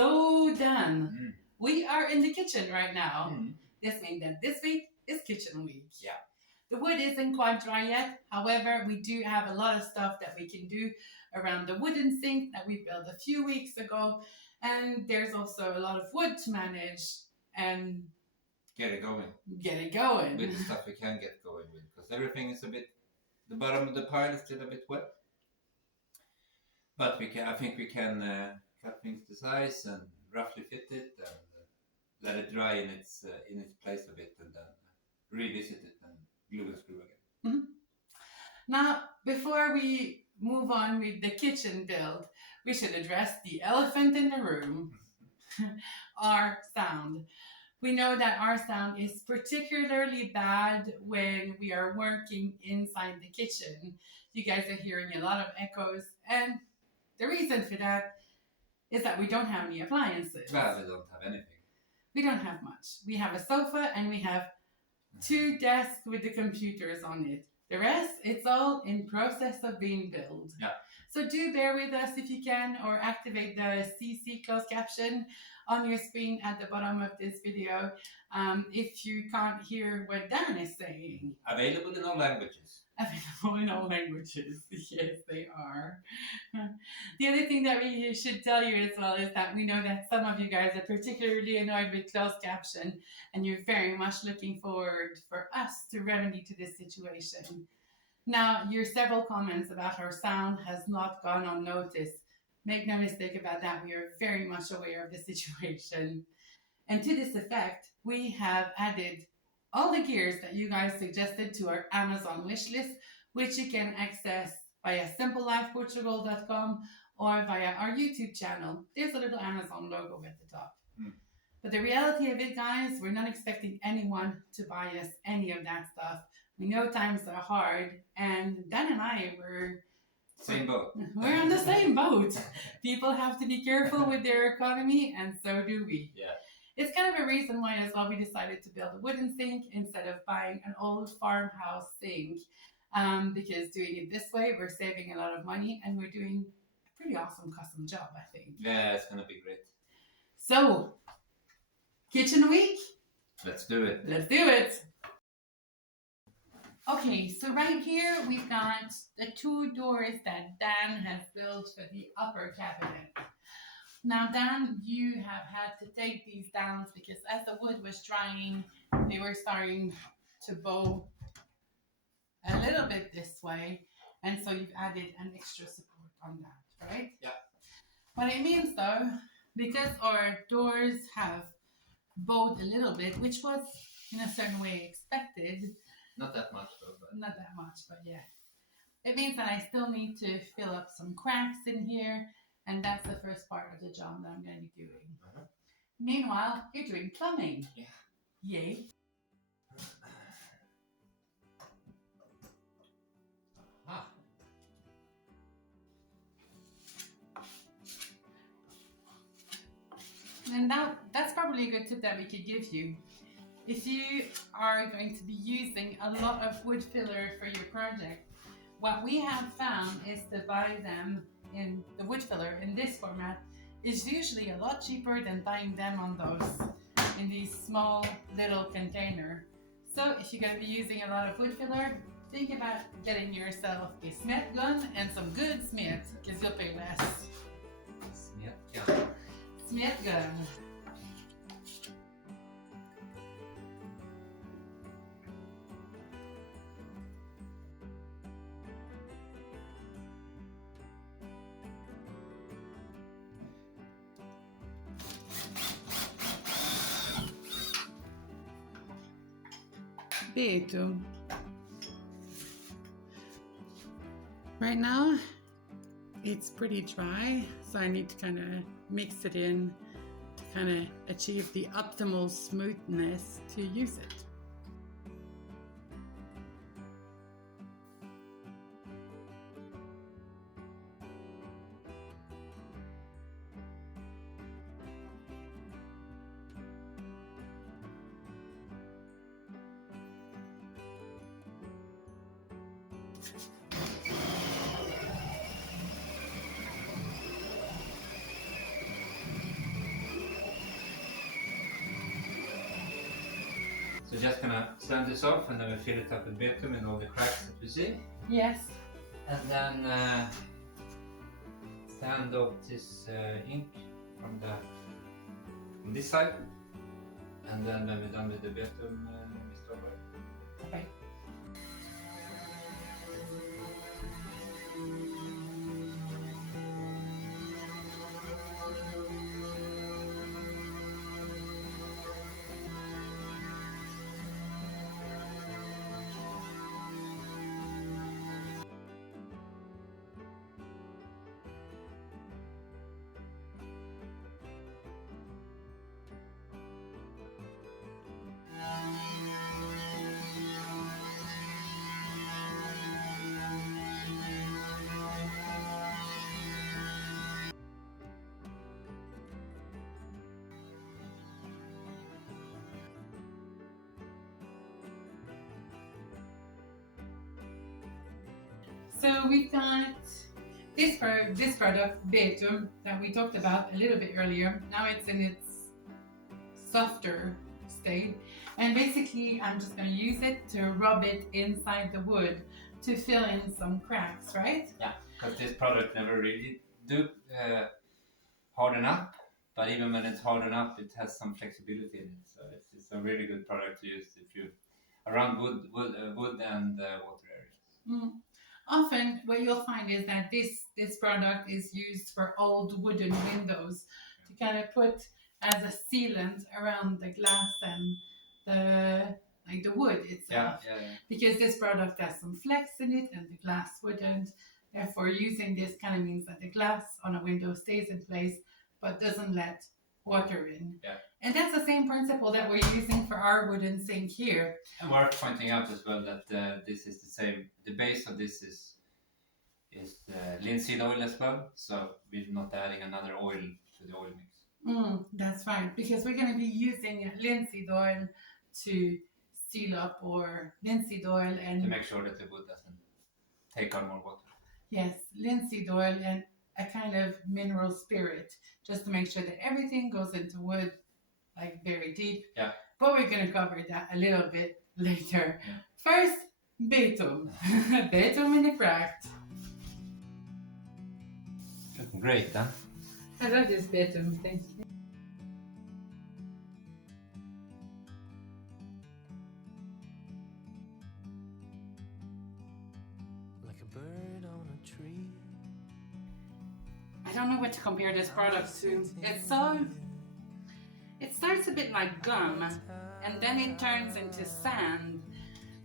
so done. We are in the kitchen right now. This means that this week is kitchen week. Yeah. The wood isn't quite dry yet. However, we do have a lot of stuff that we can do around the wooden sink that we built a few weeks ago. And there's also a lot of wood to manage and get it going. With the stuff we can get going with, because everything is a bit, the bottom of the pile is still a bit wet. But I think we can cut things to size and roughly fit it and let it dry in its place a bit, and then revisit it and glue and screw again. Now, before we move on with the kitchen build, we should address the elephant in the room, our sound. We know that our sound is particularly bad when we are working inside the kitchen. You guys are hearing a lot of echoes, and the reason for that is that we don't have any appliances. Well, we don't have anything. We don't have much. We have a sofa and we have 2 desks with the computers on it. The rest, it's all in process of being built. Yeah. So do bear with us if you can, or activate the CC closed caption on your screen at the bottom of this video if you can't hear what Dan is saying. Available in all languages. Available in all languages. Yes, they are. The other thing that we should tell you as well is that we know that some of you guys are particularly annoyed with closed caption, and you're very much looking forward for us to remedy to this situation. Now, your several comments about our sound has not gone unnoticed. Make no mistake about that, we are very much aware of the situation. And to this effect, we have added all the gears that you guys suggested to our Amazon wish list, which you can access via simplelifeportugal.com or via our YouTube channel. There's a little Amazon logo at the top. But the reality of it, guys, we're not expecting anyone to buy us any of that stuff. We know times are hard, and Dan and I were... Same boat. We're on the same boat. People have to be careful with their economy, and so do we. Yeah. It's kind of a reason why as well we decided to build a wooden sink instead of buying an old farmhouse sink. Because doing it this way, we're saving a lot of money, and we're doing a pretty awesome custom job, I think. Yeah, it's going to be great. So, kitchen week? Let's do it. Let's do it. Okay, so right here we've got the 2 doors that Dan has built for the upper cabinet. Now, Dan, you have had to take these down because as the wood was drying, they were starting to bow a little bit this way, and so you've added an extra support on that, right? Yeah. What it means though, because our doors have bowed a little bit, which was in a certain way expected. Not that much though. Not that much, but yeah. It means that I still need to fill up some cracks in here, and that's the first part of the job that I'm going to be doing. Meanwhile, you're doing plumbing. Yeah. Yay. And that's probably a good tip that we could give you. If you are going to be using a lot of wood filler for your project, what we have found is to buy them in the wood filler in this format is usually a lot cheaper than buying them on those in these small little container. So if you're going to be using a lot of wood filler, think about getting yourself a Smith gun and some good Smith, because you'll pay less. Smith gun. Smith gun. Beto. Right now, it's pretty dry, so I need to kind of mix it in to kind of achieve the optimal smoothness to use it. So just gonna sand this off and then we fill it up with bitumen in all the cracks that we see. Yes. And then sand off this ink from this side. And then when we're done with the bitumen, we start writing. Okay. So we've got this product, Betum, that we talked about a little bit earlier. Now it's in its softer state. And basically, I'm just going to use it to rub it inside the wood to fill in some cracks, right? Yeah, because this product never really do harden up. But even when it's hardened up, it has some flexibility in it. So it's a really good product to use if you around wood and water areas. Mm. Often what you'll find is that this product is used for old wooden windows to kind of put as a sealant around the glass and the wood itself. Yeah. Because this product has some flex in it and the glass wouldn't. Therefore, using this kind of means that the glass on a window stays in place but doesn't let water in. Yeah. And that's the same principle that we're using for our wooden sink here. And worth pointing out as well that this is the same. The base of this is linseed oil as well. So we're not adding another oil to the oil mix. That's right, because we're going to be using linseed oil to seal up, or linseed oil and to make sure that the wood doesn't take on more water. Yes, linseed oil and a kind of mineral spirit, just to make sure that everything goes into wood like very deep. Yeah. But we're going to cover that a little bit later. Yeah. First, Betum. Betum in the cracked. Looking great, huh? I love this Betum, thank you. Like a bird on a tree. I don't know what to compare this product to. It starts a bit like gum, and then it turns into sand.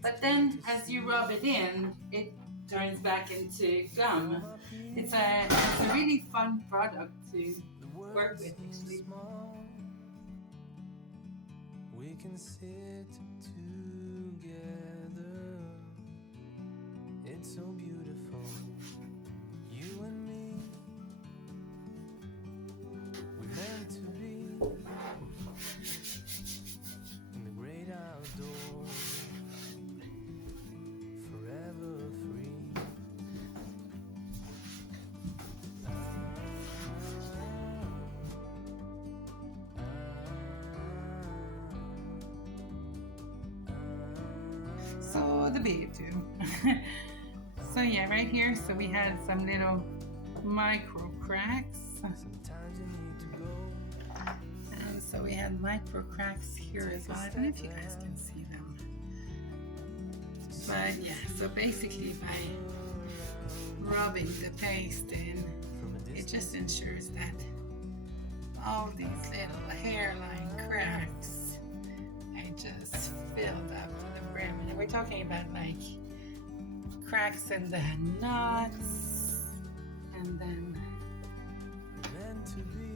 But then, as you rub it in, it turns back into gum. It's a really fun product to work with, actually. We can sit together. It's so beautiful. You and me. We're meant to be in the great outdoors. Forever free. So the Betum. So yeah, right here, so we had some little micro cracks. Sometimes you need to go. And so we had micro cracks here as well. I don't know if you guys can see them. But yeah, so basically by rubbing the paste in, it just ensures that all these little hairline cracks are just filled up to the brim. And we're talking about like cracks in the nuts, and then Meant to be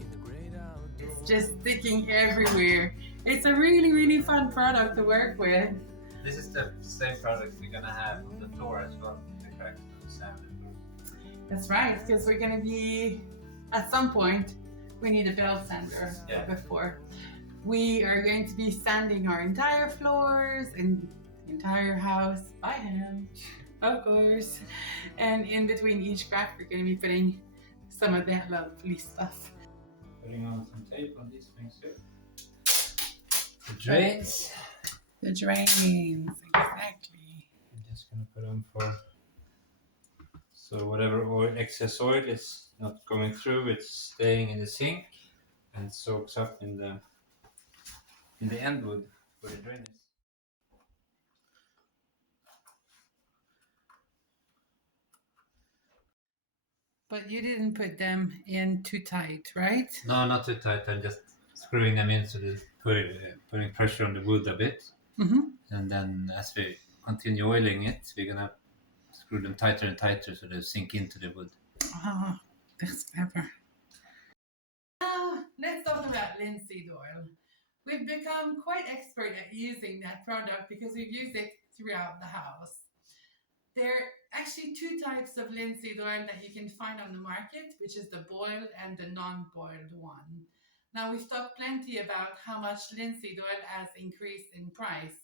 in the great outdoors. it's just sticking everywhere. It's a really, really fun product to work with. This is the same product we're gonna have on the floor as well. The cracks of the sand. That's right, because we're going to be, at some point, we need a belt sander. Yeah. Before. We are going to be sanding our entire floors and entire house by hand, of course. And in between each crack, we're going to be putting some of that lovely stuff. Putting on some tape on these things here. The drains. The drains, exactly. I'm just gonna put them for so whatever excess oil is not going through, it's staying in the sink and soaks up in the end wood where the drain is. But you didn't put them in too tight, right? No, not too tight. I'm just screwing them in so they're putting pressure on the wood a bit. Mm-hmm. And then as we continue oiling it, we're gonna screw them tighter and tighter so they sink into the wood. Oh, that's clever. Now, let's talk about linseed oil. We've become quite expert at using that product because we've used it throughout the house. There are actually two types of linseed oil that you can find on the market, which is the boiled and the non-boiled one. Now, we've talked plenty about how much linseed oil has increased in price,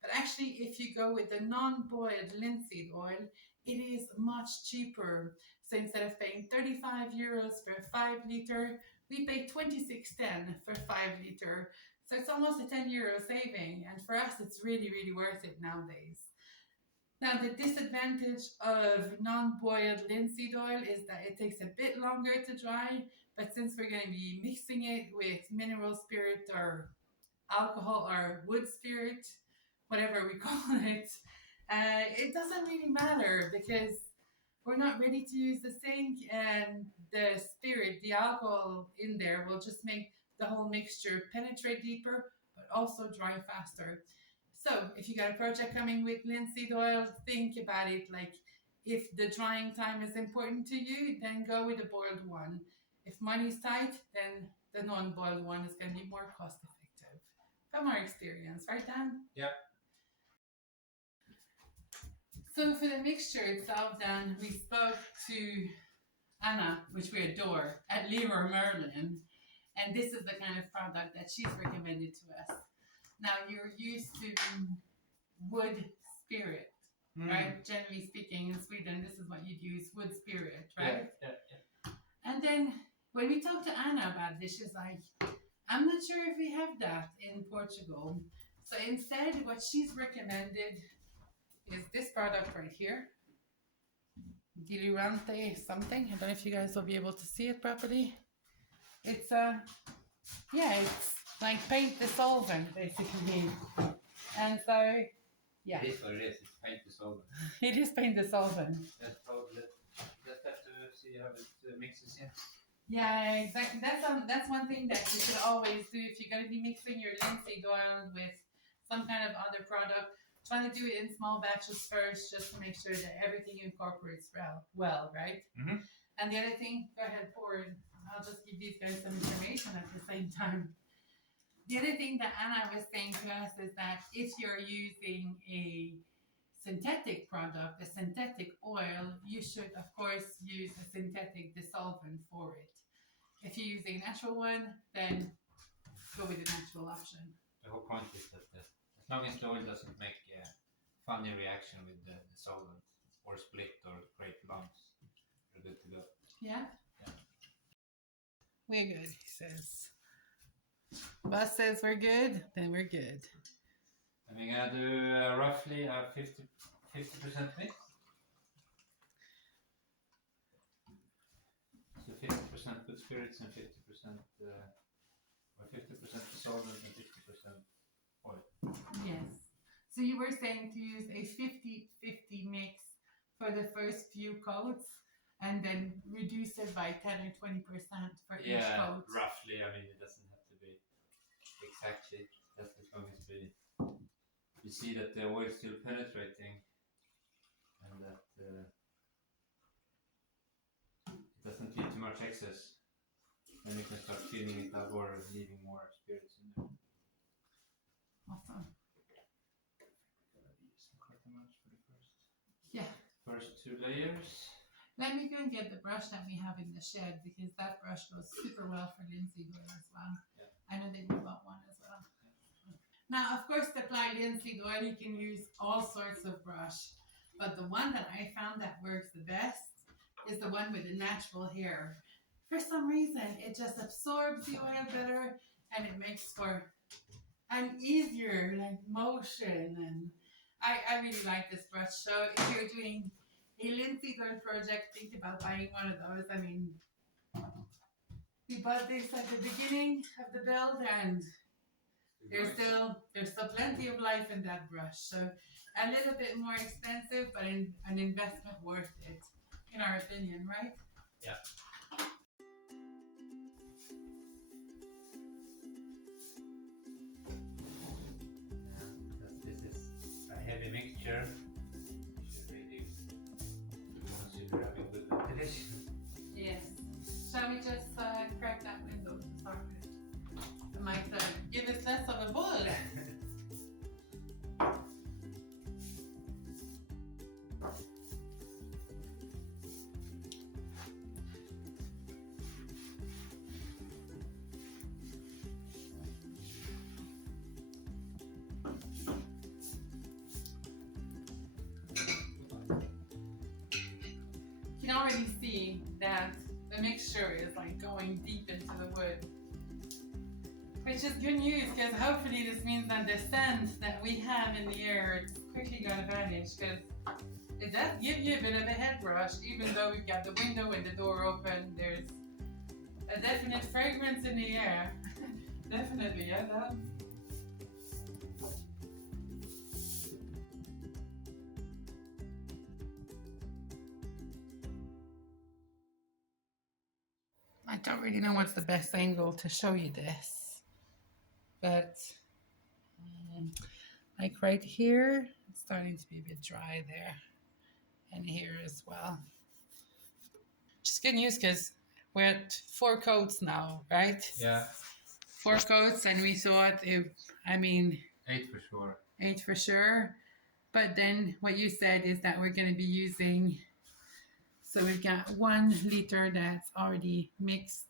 but actually if you go with the non-boiled linseed oil, it is much cheaper. So instead of paying 35 euros for a 5 litre, we pay 26.10 for 5 litre. So it's almost a 10 euro saving, and for us it's really, really worth it nowadays. Now, the disadvantage of non-boiled linseed oil is that it takes a bit longer to dry, but since we're going to be mixing it with mineral spirit or alcohol or wood spirit, whatever we call it, it doesn't really matter because we're not ready to use the sink, and the spirit, the alcohol in there will just make the whole mixture penetrate deeper, but also dry faster. So if you got a project coming with linseed oil, think about it like if the drying time is important to you, then go with the boiled one. If money's tight, then the non-boiled one is going to be more cost effective. From our experience, right, Dan? Yeah. So for the mixture itself, Dan, we spoke to Anna, which we adore, at Leroy Merlin, and this is the kind of product that she's recommended to us. Now, you're used to wood spirit, right? Generally speaking, in Sweden, this is what you'd use, wood spirit, right? Yeah. And then when we talked to Anna about this, she's like, I'm not sure if we have that in Portugal. So instead, what she's recommended is this product right here. Diluante something. I don't know if you guys will be able to see it properly. It's it's like paint dissolvent basically. And so yeah. It is what it is, it's paint dissolvent. It is paint dissolvent. Let's have to see how it mixes in. Yeah, exactly. That's one thing that you should always do if you're going to be mixing your linseed oil with some kind of other product. Try to do it in small batches first, just to make sure that everything incorporates well, right? Mm-hmm. And the other thing, go ahead, forward. I'll just give these guys some information at the same time. The other thing that Anna was saying to us is that if you're using a synthetic product, a synthetic oil, you should, of course, use a synthetic dissolvent for it. If you're using a natural one, then go with the natural option. The whole point is that as long as the oil doesn't make a funny reaction with the solvent or split or create lumps, we're good to go. Yeah? Yeah. We're good, he says. Bus says we're good, then we're good. And we're gonna do roughly a 50% mix. So 50% good spirits and 50% or 50% solvent and 50% oil. Yes. So you were saying to use a 50-50 mix for the first few coats and then reduce it by 10 or 20% for each coat. Roughly. I mean, it doesn't have to be exactly. Just as long as we see that the oil is still penetrating and that it doesn't leave too much excess. Then you can start filling it up or leaving more spirits in there. Awesome. Quite a much for the Yeah. first 2 layers. Let me go and get the brush that we have in the shed because that brush goes super well for linseed oil as well. Yeah. I know that you bought one as well. Now, of course, to apply linseed oil, you can use all sorts of brush. But the one that I found that works the best is the one with the natural hair. For some reason, it just absorbs the oil better and it makes for and easier like motion. And I really like this brush. So if you're doing a linseed oil project, think about buying one of those. I mean, we bought this at the beginning of the build, and there's still plenty of life in that brush. So a little bit more expensive, but an investment worth it, in our opinion, right? Yeah. Because this is a heavy mixture, you should really consider having good ventilation. Yes. Shall we just crack that window to start with? It might give us less of a bull. You can already see that the mixture is like going deep into the wood, which is good news because hopefully this means that the scent that we have in the air is quickly going to vanish, because it does give you a bit of a head rush. Even though we've got the window and the door open, there's a definite fragrance in the air. Definitely, yeah. That. I don't really know what's the best angle to show you this, but like right here, it's starting to be a bit dry there, and here as well. Which is good news because we're at 4 coats now, right? Yeah. 4 coats, and we thought, 8 for sure. 8 for sure. But then what you said is that we're going to be using, so we've got 1 liter that's already mixed.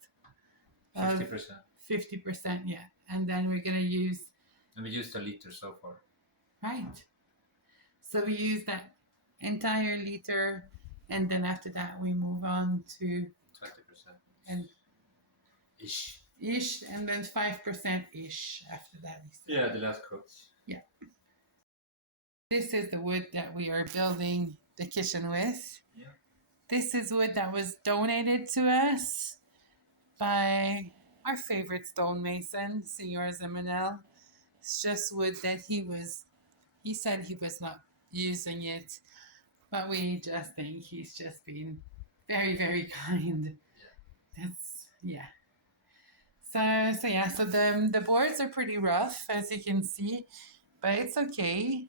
50%. 50%, yeah. And then we're going to use. And we used a liter so far. Right. So we use that entire liter, and then after that we move on to 20%. And ish. And then 5% ish after that. Yeah, the last coats. Yeah. This is the wood that we are building the kitchen with. Yeah. This is wood that was donated to us by our favorite stonemason, Senor Ziminel. It's just wood that he said he was not using it, but we just think he's just been very, very kind. Yeah. So the boards are pretty rough, as you can see, but it's okay.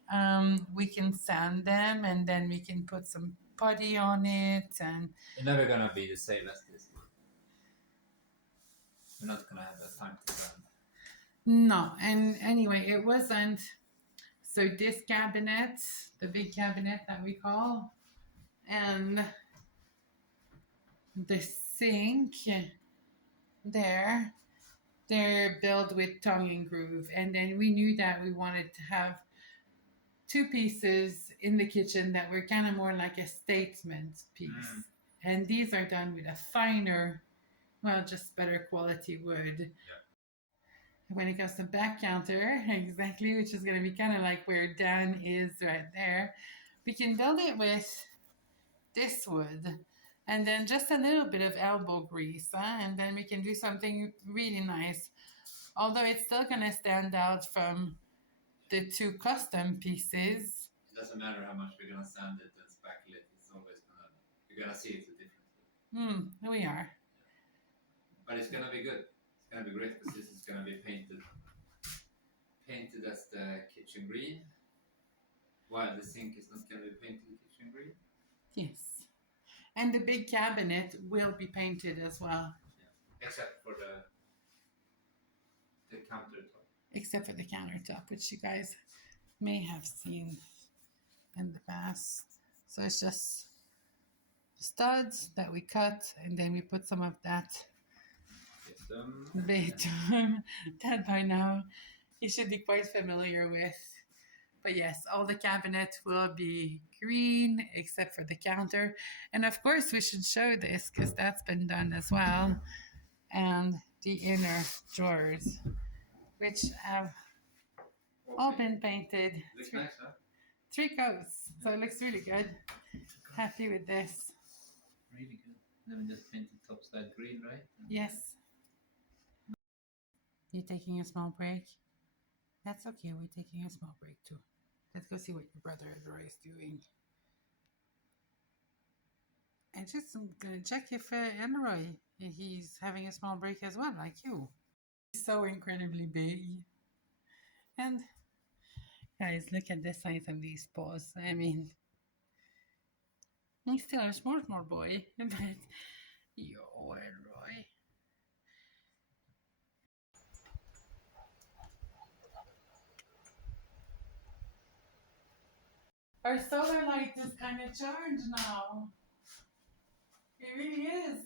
We can sand them, and then we can put some putty on it, and it's never gonna be the same as this one. We're not gonna have the time to sand. No, and anyway, it wasn't. So this cabinet, the big cabinet that we call, and the sink there, they're built with tongue and groove. And then we knew that we wanted to have 2 pieces in the kitchen that were kind of more like a statement piece. And these are done with a finer, well, just better quality wood. Yeah. When it comes to back counter, exactly, which is going to be kind of like where Dan is right there, we can build it with this wood and then just a little bit of elbow grease, and then we can do something really nice. Although it's still going to stand out from the 2 custom pieces. It doesn't matter how much we're going to sand it and spackle it, it's always you're going to see it's a difference. We are. But it's going to be good. It's going to be great because this is going to be painted as the kitchen green, while the sink is not going to be painted kitchen green. Yes. And the big cabinet will be painted as well. Yeah. Except for the countertop. Except for the countertop, which you guys may have seen in the past. So it's just studs that we cut, and then we put some of that bitumen that by now you should be quite familiar with. But yes, all the cabinet will be green except for the counter. And of course we should show this because that's been done as well. And the inner drawers, which have all been painted. Looks nice, huh? 3 coats, so it looks really good. Happy with this. Really good. Then we just painted topside green, right? Yes. You taking a small break? That's okay, we're taking a small break too. Let's go see what your brother Roy is doing. And just I'm gonna check if Elroy, he's having a small break as well, like you. He's so incredibly big. And guys, look at the size of these paws. I mean, he's still a small boy, but yo, Elroy. Our solar light is kind of charged now. It really is.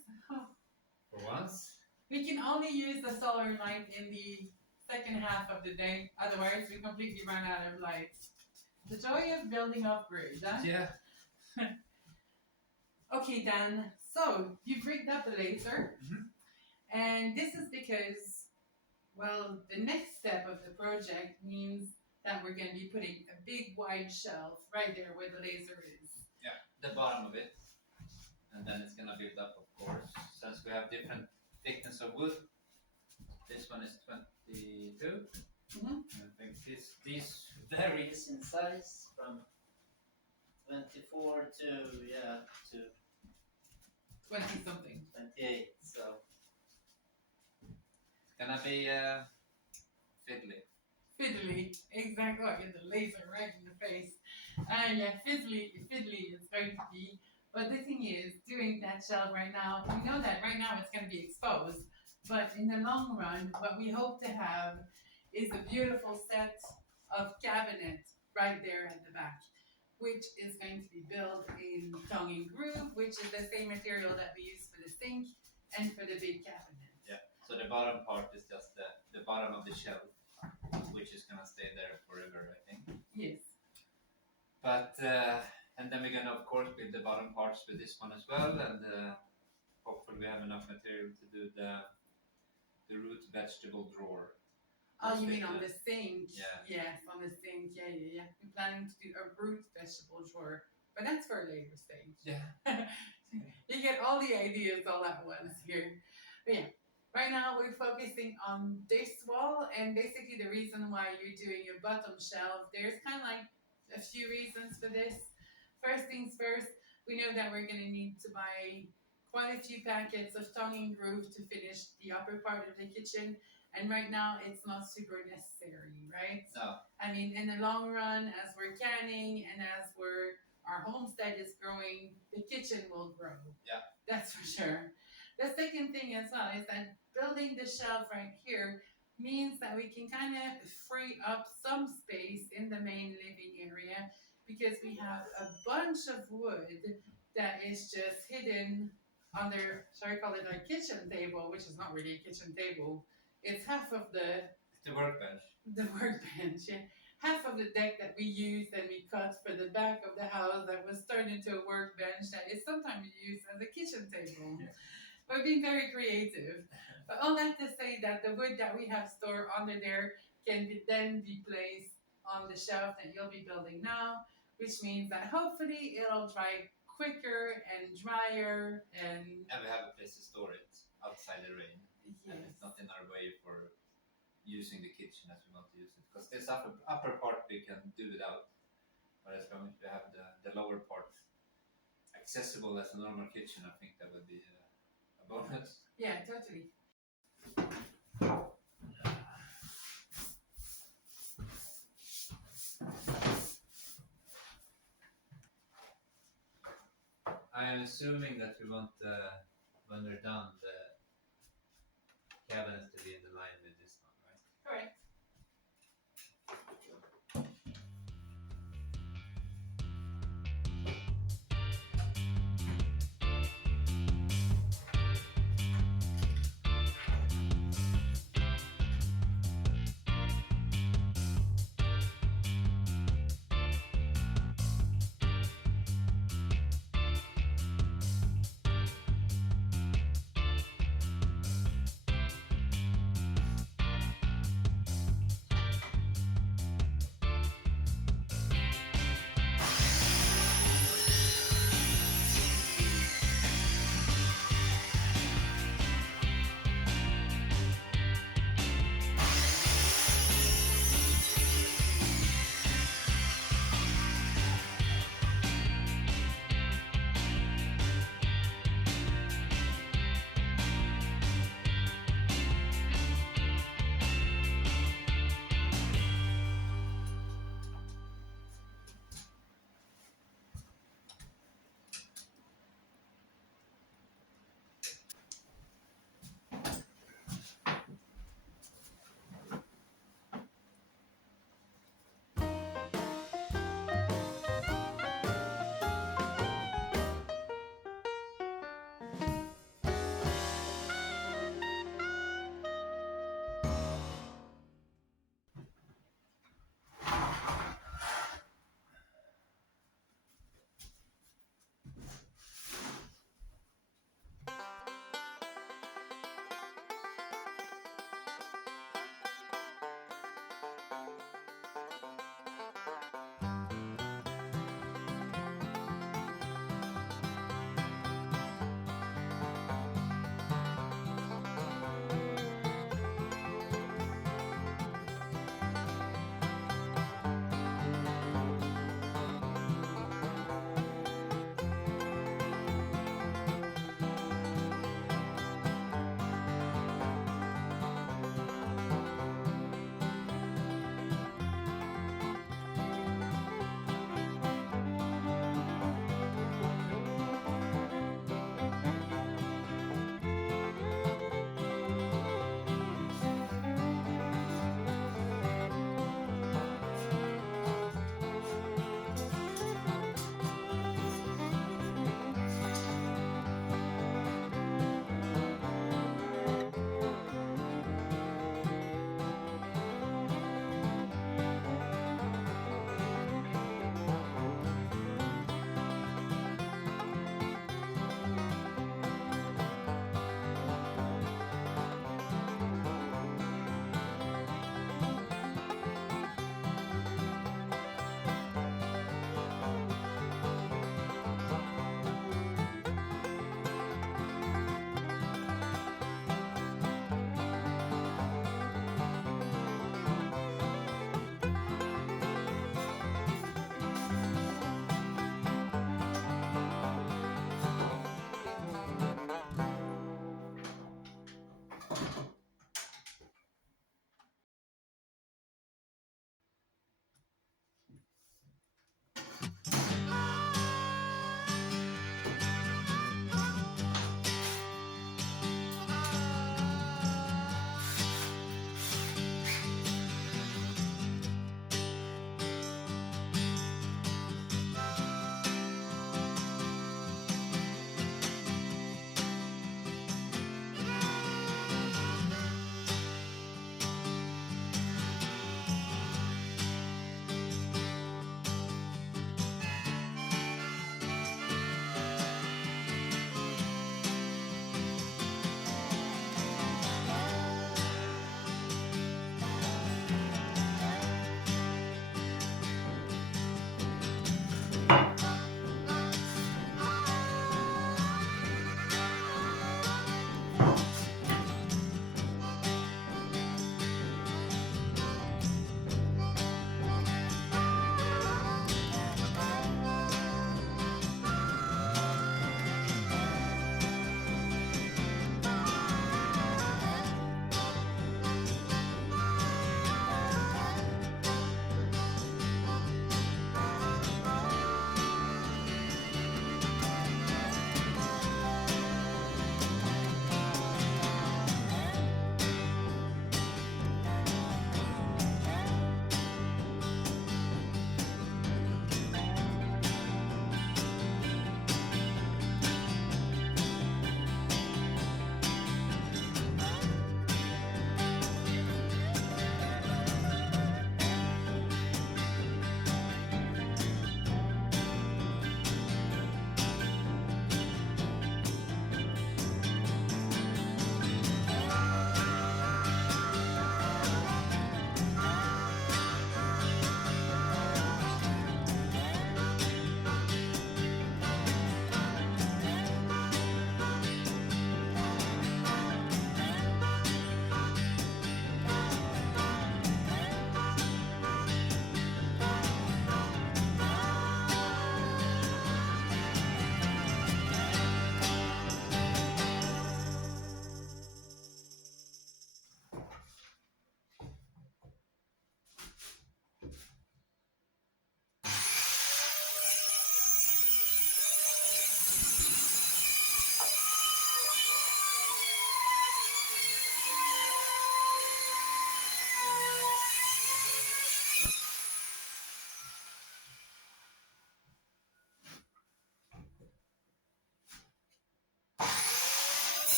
For once? We can only use the solar light in the second half of the day. Otherwise, we completely run out of light. The joy of building off-grid, huh? Yeah. Okay, Dan. So, you've rigged up the laser. Mm-hmm. And this is because, well, the next step of the project means that we're going to be putting a big wide shelf right there where the laser is. Yeah, the bottom of it. And then it's gonna build up, of course. Since we have different thickness of wood. This one is 22. Mm-hmm. I think these varies in size from 24 to 20 something. 28. So it's gonna be fiddly. Fiddly, exactly. Oh, get the laser right in the face. Yeah, fiddly it's going to be. But the thing is, doing that shelf right now, we know that right now it's going to be exposed. But in the long run, what we hope to have is a beautiful set of cabinet right there at the back, which is going to be built in tongue and groove, which is the same material that we use for the sink and for the big cabinet. Yeah. So the bottom part is just the bottom of the shelf, which is gonna stay there forever, I think. Yes. But and then we're gonna of course build the bottom parts with this one as well, and hopefully we have enough material to do the root vegetable drawer. Oh, you mean on the sink? Yeah. Yes, on the sink. Yeah. We're planning to do a root vegetable drawer, but that's for a later stage. Yeah. You get all the ideas all at once here. But yeah, right now we're focusing on this wall, and basically the reason why you're doing your bottom shelf, there's kind of like a few reasons for this. First things first, we know that we're going to need to buy quite a few packets of tongue and groove to finish the upper part of the kitchen. And right now, it's not super necessary, right? No. I mean, in the long run, as we're canning and as our homestead is growing, the kitchen will grow. Yeah. That's for sure. The second thing as well is that building the shelf right here means that we can kind of free up some space in the main living area, because we have a bunch of wood that is just hidden under, shall I call it our kitchen table, which is not really a kitchen table. It's half of the workbench. The workbench, yeah. Half of the deck that we used and we cut for the back of the house that was turned into a workbench that is sometimes used as a kitchen table. Yeah. We're being very creative. But all that to say that the wood that we have stored under there can then be placed on the shelf that you'll be building now, which means that hopefully it'll dry quicker and drier and we have a place to store it outside the rain. yes. And it's not in our way for using the kitchen as we want to use it. Because this upper part we can do without. But as long as we have the lower part accessible as a normal kitchen, I think that would be a bonus. Yeah, totally. I am assuming that we want, when we're done, the cabinets to be in the line with this one, right? Correct.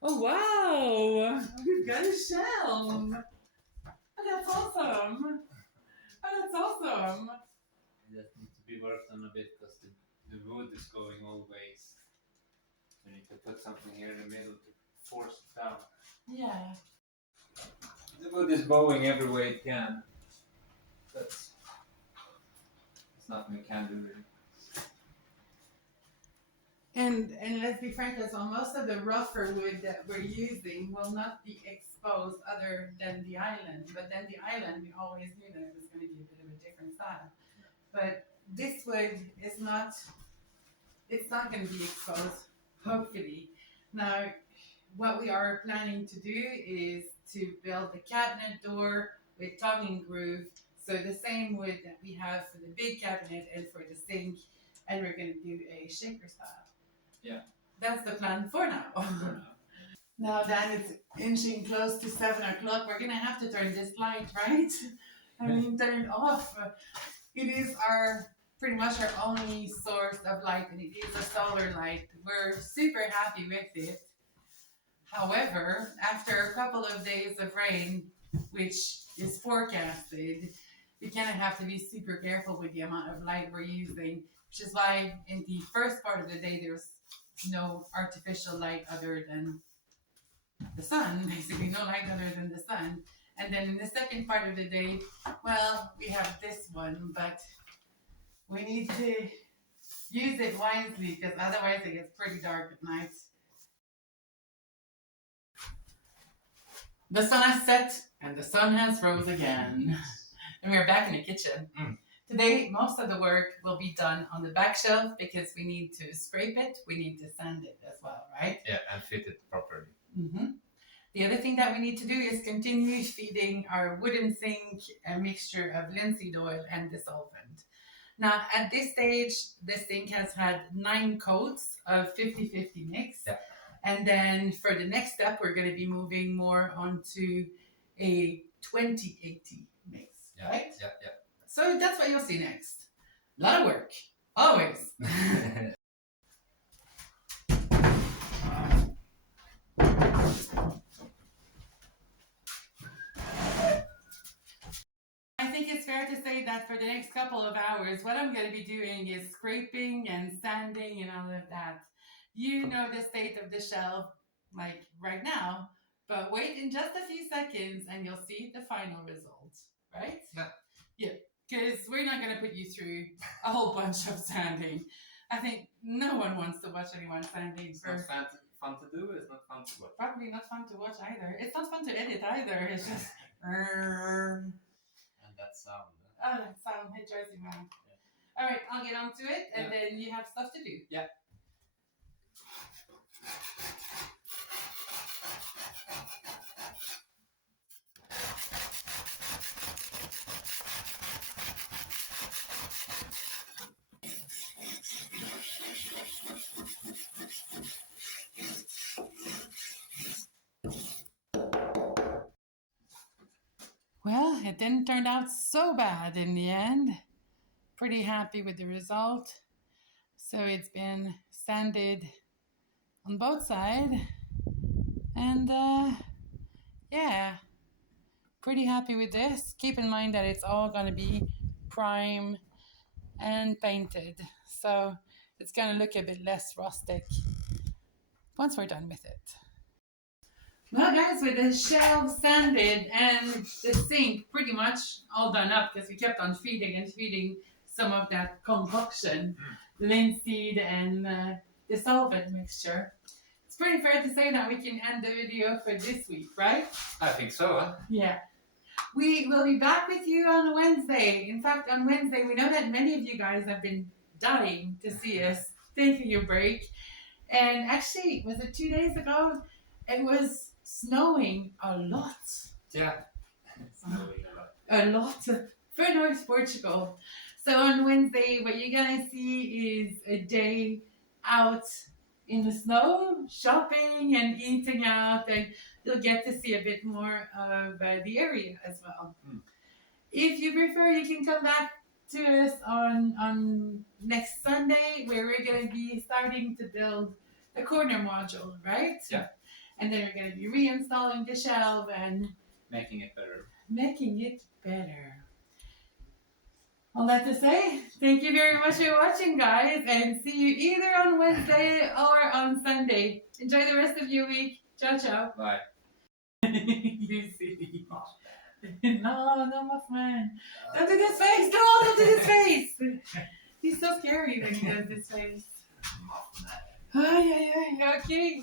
Oh wow! We've got a shelf. Oh, that's awesome. Oh, that's awesome. It just needs to be worked on a bit because the wood is going all ways. You need to put something here in the middle to force it down. Yeah. The wood is bowing every way it can. That's nothing we can do really. And let's be frank as well, most of the rougher wood that we're using will not be exposed other than the island. But then the island, we always knew that it was going to be a bit of a different style. But this wood is not, it's not going to be exposed, hopefully. Now, what we are planning to do is to build the cabinet door with tongue and groove. So the same wood that we have for the big cabinet and for the sink, and we're going to do a shaker style. Yeah. That's the plan for now. For now. Now that it's inching close to 7 o'clock, we're gonna have to turn this light, right? I mean, turn it off. It is pretty much our only source of light, and it is a solar light. We're super happy with it. However, after a couple of days of rain, which is forecasted, we kind of have to be super careful with the amount of light we're using, which is why in the first part of the day there's no artificial light other than the sun, basically no light other than the sun. And then in the second part of the day, well, we have this one, but we need to use it wisely because otherwise it gets pretty dark at night. The sun has set and the sun has rose again. And we're back in the kitchen. Today, most of the work will be done on the back shelf because we need to scrape it, we need to sand it as well, right? Yeah, and fit it properly. The other thing that we need to do is continue feeding our wooden sink a mixture of linseed oil and dissolvent. Now, at this stage, the sink has had 9 coats of 50-50 mix. Yeah. And then for the next step, we're going to be moving more onto a 20-80 mix, right? Yeah. So that's what you'll see next. A lot of work, always. I think it's fair to say that for the next couple of hours, what I'm going to be doing is scraping and sanding and all of that. You know the state of the shelf, like right now, but wait in just a few seconds and you'll see the final result, right? Yeah, because we're not going to put you through a whole bunch of sanding. I think no one wants to watch anyone sanding. It's not fun to do, it's not fun to watch. Probably not fun to watch either. It's not fun to edit either. It's just... And that sound. Oh, that sound, it drives you mad. Yeah. All right, I'll get onto it, and then you have stuff to do. Yeah. Well, it didn't turn out so bad in the end. Pretty happy with the result. So it's been sanded on both sides. And yeah, pretty happy with this. Keep in mind that it's all going to be prime and painted. So it's going to look a bit less rustic once we're done with it. Well guys, with the shelves sanded and the sink pretty much all done up because we kept on feeding some of that concoction, linseed and dissolvent mixture. It's pretty fair to say that we can end the video for this week, right? I think so, huh? Yeah. We will be back with you on Wednesday. In fact, on Wednesday, we know that many of you guys have been dying to see us taking a break. And actually, was it 2 days ago? It was snowing a lot. Yeah. Snowing a lot for North Portugal. So on Wednesday, what you're going to see is a day out in the snow, shopping and eating out, and you'll get to see a bit more of the area as well. If you prefer, you can come back to us on next Sunday, where we're going to be starting to build the corner module, right? Yeah. And then we're going to be reinstalling the shelf and making it better. All that to say, thank you very much for watching, guys, and see you either on Wednesday or on Sunday. Enjoy the rest of your week. Ciao, ciao. Bye. Lucy. No, Mothman. Don't do this face. No, don't do this face. He's so scary when he does this face. Mothman. Ay, ay, ay. Okay.